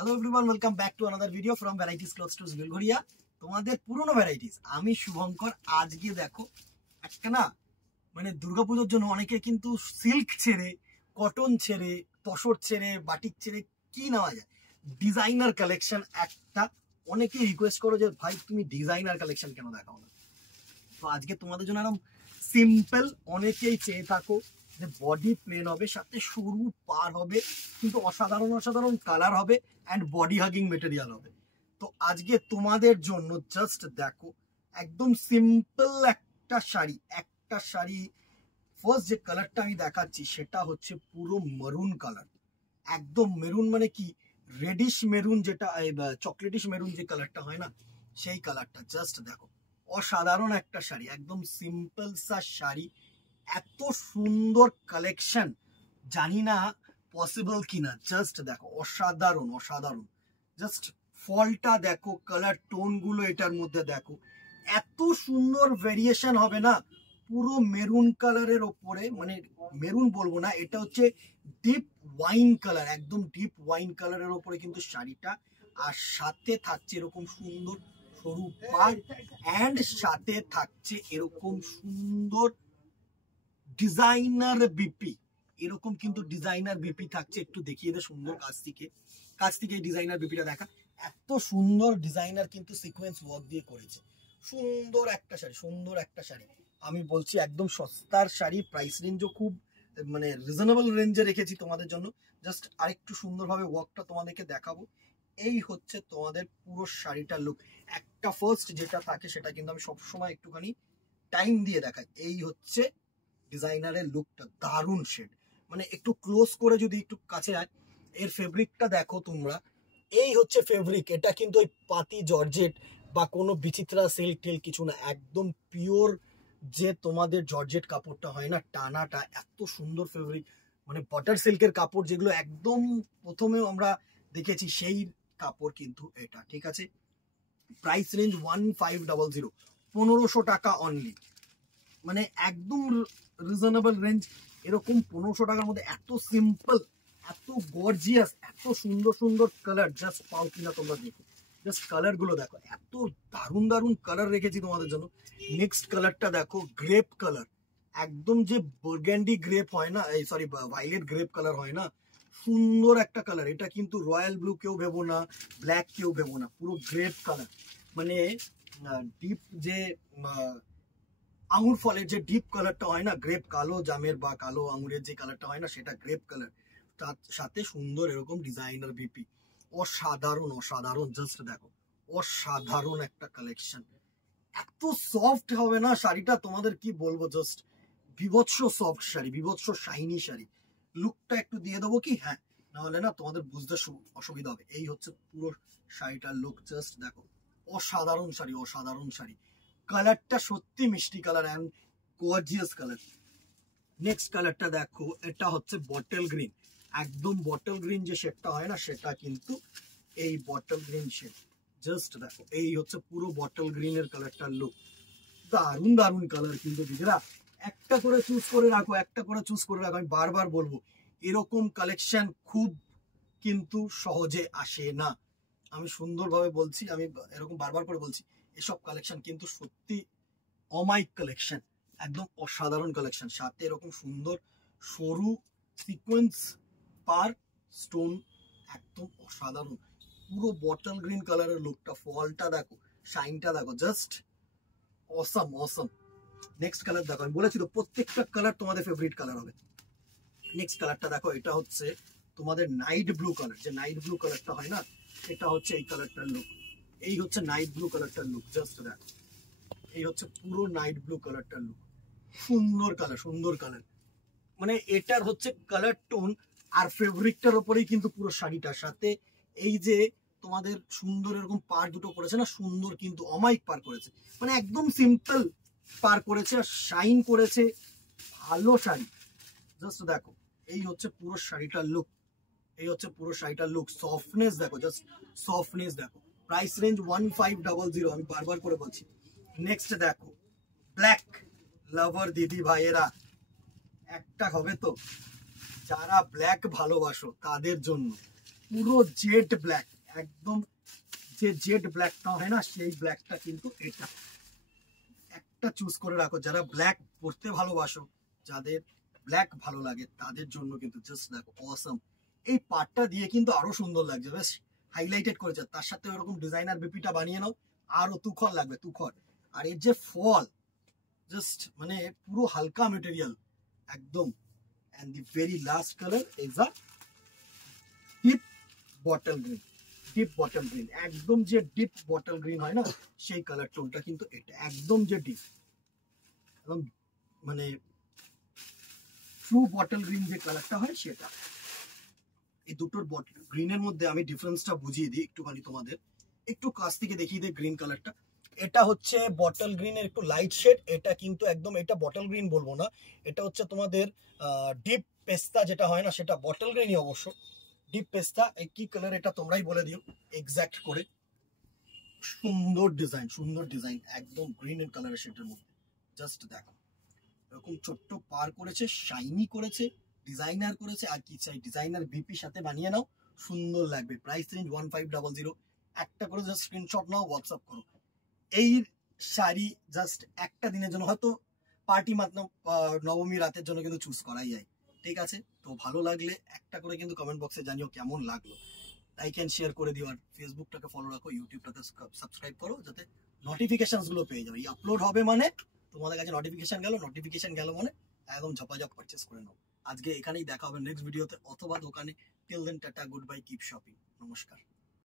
Hello everyone, welcome back to another video from varieties cloth stores Belgharia. তোমাদের পুরনো varieties আমি শুভঙ্কর। আজকে দেখো একটা না মানে দুর্গাপুজোর জন্য অনেকে কিন্তু সিল্ক ছেড়ে, কটন ছেড়ে, তসর ছেড়ে, বাটিক ছেড়ে কি নেওয়া যায় ডিজাইনার কালেকশন একটা। অনেকে রিকোয়েস্ট করো যে ভাই তুমি ডিজাইনার কালেকশন কেন দেখাও না। তো আজকে তোমাদের জন্য এরকম সিম্পল, অনেকেই চেয়ে থাকো যে বডি প্লেন হবে, সাথে সরু পার হবে, কিন্তু অসাধারণ অসাধারণ কালার হবে অ্যান্ড বডি হাগিং মেটেরিয়াল হবে। তো আজকে তোমাদের জন্য জাস্ট দেখো একদম সিম্পল একটা শাড়ি ফার্স্ট যে কালারটা আমি দেখাচ্ছি সেটা হচ্ছে পুরো মেরুন কালার। একদম মেরুন মানে কি, রেডিশ মেরুন, যেটা চকলেটিশ মেরুন যে কালারটা হয় না, সেই কালারটা। জাস্ট দেখো অসাধারণ একটা শাড়ি, একদম সিম্পল সা শাড়ি, এত সুন্দর কালেকশন, জানি না পসিবল কিনা। জাস্ট দেখো অসাধারণ অসাধারণ। জাস্ট ফলটা দেখো, কালার টোন গুলো এটার মধ্যে দেখো, এত সুন্দর ভেরিয়েশন হবে না পুরো মেরুন কালারের ওপরে। মানে মেরুন বলবো না, এটা হচ্ছে ডিপ ওয়াইন কালার, একদম ডিপ ওয়াইন কালারের ওপরে কিন্তু শাড়িটা। আর সাথে থাকছে এরকম সুন্দর সরু পাড়, এন্ড সাথে থাকছে এরকম সুন্দর ডিজাইনার বিপি। এরকম কিন্তু ডিজাইনার বিপি থাকছে। একটু দেখিয়ে দে সুন্দর কাছ থেকে ডিজাইনার বিপিটা দেখা। এত সুন্দর ডিজাইনার কিন্তু সিকোয়েন্স ওয়ার্ক দিয়ে করেছে। সুন্দর একটা শাড়ি, সুন্দর একটা শাড়ি। আমি বলছি একদম সস্তার শাড়ি, প্রাইস রেঞ্জও খুব মানে রিজনেবল রেঞ্জে রেখেছি তোমাদের জন্য। জাস্ট আরেকটু সুন্দরভাবে ওয়ার্কটা তোমাদেরকে দেখাবো। এই হচ্ছে তোমাদের পুরো শাড়িটার লুক। একটা ফার্স্ট যেটা থাকে সেটা কিন্তু আমি সবসময় একটুখানি টাইম দিয়ে দেখাই। এই হচ্ছে ডিজাইনারের লুকটা, দারুণ শেড। মানে একটু ক্লোজ করে যদি একটু কাছে আয়, এর ফেব্রিকটা দেখো তোমরা। এই হচ্ছে ফেব্রিক, এটা কিন্তু ওই পাতি জর্জেট বা কোনো বিচিত্রা সিল্ক টিল কিছু না, একদম পিওর যে তোমাদের জর্জেট কাপড়টা হয় না, টানাটা, এত সুন্দর ফেব্রিক। মানে বাটার সিল্কের কাপড় যেগুলো একদম প্রথমেও আমরা দেখেছি, সেই কাপড় কিন্তু এটা। ঠিক আছে, প্রাইস রেঞ্জ 1500, 1500 টাকা অনলি। মানে একদম রিজনেবল রেঞ্জ। এরকম 1500 টাকার মধ্যে এত সিম্পল, এত গর্জিয়াস, এত সুন্দর সুন্দর কালার জাস্ট পাও কিনা তোমরা দেখো। জাস্ট কালার গুলো দেখো, এত দারুণ দারুণ কালার রেখেছি তোমাদের জন্য। নেক্সট কালারটা দেখো, গ্রেপ কালার, একদম যে বার্গান্ডি গ্রেপ হয় না, এই সরি ভায়োলেট গ্রেপ কালার হয় না, সুন্দর একটা কালার। এটা কিন্তু রয়্যাল ব্লু কেউ ভেবো না, ব্ল্যাক কেউ ভেবো না, পুরো গ্রেপ কালার। মানে ডিপ যে আঙুর ফলের যে ডিপ কালারটা হয় না, গ্রেপ কালো জামের বা কালো আঙুরের যে কালারটা হয় না, সেটা গ্রেপ কালার। তার সাথে সুন্দর এরকম ডিজাইনার বিপি। অসাধারণ অসাধারণ, জাস্ট দেখো অসাধারণ একটা কালেকশন। এত সফট হবে না শাড়িটা, তোমাদের কি বলবো, জাস্ট বিভৎস সফট শাড়ি, বিভৎস শাইনি শাড়ি। লুকটা একটু দিয়ে দেবো কি? হ্যাঁ, নাহলে না তোমাদের বুঝতে অসুবিধা হবে। এই হচ্ছে পুরো শাড়িটার লুক, জাস্ট দেখো অসাধারণ শাড়ি, অসাধারণ শাড়ি। কালারটা সত্যি মিষ্টি colour and gorgeous colour. Next কালারটা দেখো, এটা হচ্ছে বটল গ্রিন, একদম বটল গ্রিন যে শেডটা হয় না, সেটা কিন্তু এই বটল গ্রিন শেড। জাস্ট দেখো এই হচ্ছে পুরো বটল গ্রিনের কালারটার লুক। দারুণ দারুণ কালার কিন্তু দিদিরা, একটা করে চুজ করে রাখো, একটা করে চুজ করে রাখো। আমি বারবার বলবো, এরকম কালেকশন খুব কিন্তু সহজে আসে না। আমি সুন্দরভাবে বলছি, আমি এরকম বারবার করে বলছি, এসব কালেকশন কিন্তু সত্যি অমাইক কালেকশন, একদম অসাধারণ কালেকশন। সাথে এরকম সুন্দর সরু সিকোয়েন্স পার স্টোন, একদম অসাধারণ। পুরো বটল গ্রিন কালারের লুকটা, ফলটা দেখো, শাইনটা দেখো, just awesome awesome. Next colour দেখো, আমি বলেছি তো প্রত্যেকটা কালার তোমাদের ফেভারিট কালার হবে। নেক্সট কালারটা দেখো, এটা হচ্ছে তোমাদের নাইট ব্লু কালার, যে নাইট ব্লু কালারটা হয় না, এটা হচ্ছে এই কালারটার লুক। এই হচ্ছে নাইট ব্লু কালারটার লুক, জাস্ট দেখো এই হচ্ছে পুরো নাইট ব্লু কালারটার লুক। সুন্দর কালার, সুন্দর কালার। মানে এটার হচ্ছে কালার টোন আর ফেব্রিকটার উপরেই কিন্তু পুরো শাড়িটার সাথে এই যে তোমাদের সুন্দর এরকম পার দুটো করেছে না, সুন্দর কিন্তু অমাইক পার করেছে। মানে একদম সিম্পল পার করেছে আর শাইন করেছে, ভালো শাড়ি। জাস্ট দেখো এই হচ্ছে পুরো শাড়িটার লুক, এই হচ্ছে পুরো শাড়িটার লুক। সফটনেস দেখো, জাস্ট সফটনেস দেখো। প্রাইস রেঞ্জ 1500, আমি বারবার করে বলছি। নেক্সট দেখো, ব্ল্যাক লাভার দিদি ভাইয়েরা একটা হবে তো, যারা ব্ল্যাক ভালোবাসো তাদের জন্য পুরো জেড ব্ল্যাক, একদম যে জেড ব্ল্যাকটা হয় না সেই ব্ল্যাকটা কিন্তু এটা। একটা চুজ করে রাখো, যারা ব্ল্যাক পরতে ভালোবাসো, যাদের ব্ল্যাক ভালো লাগে তাদের জন্য কিন্তু জাস্ট দেখো অসাম। এই পার্টটা দিয়ে কিন্তু আরো সুন্দর লাগছে, বেশ হাইলাইটেড করেছে। তার সাথে ওরকম ডিজাইনার বিপিটা বানিয়ে নাও, আরো তুখর লাগবে, তুখর। আর এর যে ফল, জাস্ট মানে পুরো হালকা মেটেরিয়াল একদম। And the very last colour is a deep bottle green. Deep bottle green, একদম যে ডিপ বটল গ্রিন হয় না সেই কালার টোনটা কিন্তু এটা, একদম যে ডিপ, একদম মানে ট্রু বটল গ্রিন যে কালারটা হয় সেটা। এই দুটোর বটল গ্রিনের মধ্যে আমি ডিফারেন্সটা বুঝিয়ে দিই একটুখানি তোমাদের, একটু কাছ থেকে দেখিয়ে দিই গ্রিন কালারটা। এটা হচ্ছে বটল গ্রিনের একটু লাইট শেড, এটা কিন্তু একদম, এটা বটল গ্রিন বলবো না, এটা হচ্ছে তোমাদের ডিপ পেস্তা যেটা হয় না সেটা বটল গ্রিনই অবশ্য। ডিপ পেস্তা কি কালার এটা তোমরাই বলে দিও এক্সাক্ট করে। সুন্দর ডিজাইন, সুন্দর ডিজাইন, একদম গ্রিনের কালারের শেডের মধ্যে। জাস্ট দেখো এরকম ছোট্ট পার করেছে, শাইনি করেছে, ডিজাইনার করেছে, আর কি চাই, ডিজাইনার বিপি সাথে বানিয়ে নাও, সুন্দর লাগবে। Price range 1500। একটা করে জাস্ট স্ক্রিনশট নাও, হোয়াটসঅ্যাপ করো। এই শাড়ি জাস্ট একটা দিনের জন্য, হয়তো পার্টি মাত্র নবমী রাতের জন্য কিন্তু চুজ করাই যায়। ঠিক আছে, তো ভালো লাগলে একটা করে কিন্তু কমেন্ট বক্সে জানিও কেমন লাগলো। লাইক এন্ড শেয়ার করে দিও, আর ফেসবুকটাকে ফলো রাখো, ইউটিউবটাকে সাবস্ক্রাইব করো, যাতে নোটিফিকেশন গুলো পেয়ে যাবে। এই আপলোড হবে মানে তোমাদের কাছে নোটিফিকেশন গেল মানে একদম ঝপাঝপ পারচেস করে নাও। আজকে এখানেই দেখা হবে নেক্সট ভিডিওতে অথবা দোকানে। Till then tata, good bye, keep shopping, নমস্কার।